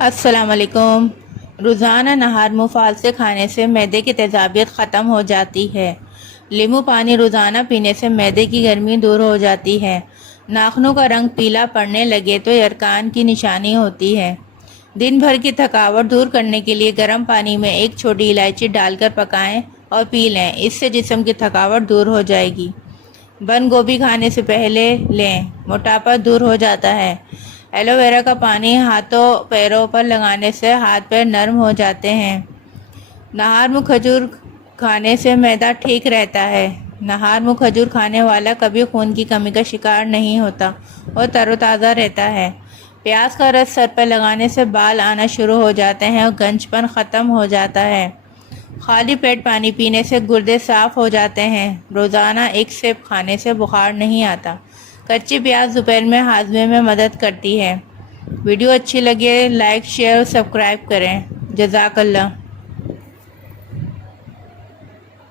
السلام علیکم۔ روزانہ نہار منہ پھال سے کھانے سے معدے کی تیزابیت ختم ہو جاتی ہے۔ لیمو پانی روزانہ پینے سے معدے کی گرمی دور ہو جاتی ہے۔ ناخنوں کا رنگ پیلا پڑنے لگے تو یرقان کی نشانی ہوتی ہے۔ دن بھر کی تھکاوٹ دور کرنے کے لیے گرم پانی میں ایک چھوٹی الائچی ڈال کر پکائیں اور پی لیں، اس سے جسم کی تھکاوٹ دور ہو جائے گی۔ بند گوبھی کھانے سے پہلے لیں، موٹاپا دور ہو جاتا ہے۔ ایلو ویرا کا پانی ہاتھوں پیروں پر لگانے سے ہاتھ پیر نرم ہو جاتے ہیں۔ نہار منہ کھجور کھانے سے معدہ ٹھیک رہتا ہے۔ نہار منہ کھجور کھانے والا کبھی خون کی کمی کا شکار نہیں ہوتا اور تر و تازہ رہتا ہے۔ پیاز کا رس سر پر لگانے سے بال آنا شروع ہو جاتے ہیں اور گنج پن ختم ہو جاتا ہے۔ خالی پیٹ پانی پینے سے گردے صاف ہو جاتے ہیں۔ روزانہ ایک سیب کھانے سے بخار نہیں آتا۔ کچی پیاز دوپہر میں ہاضمے میں مدد کرتی ہے۔ ویڈیو اچھی لگے لائک، شیئر اور سبسکرائب کریں۔ جزاک اللہ۔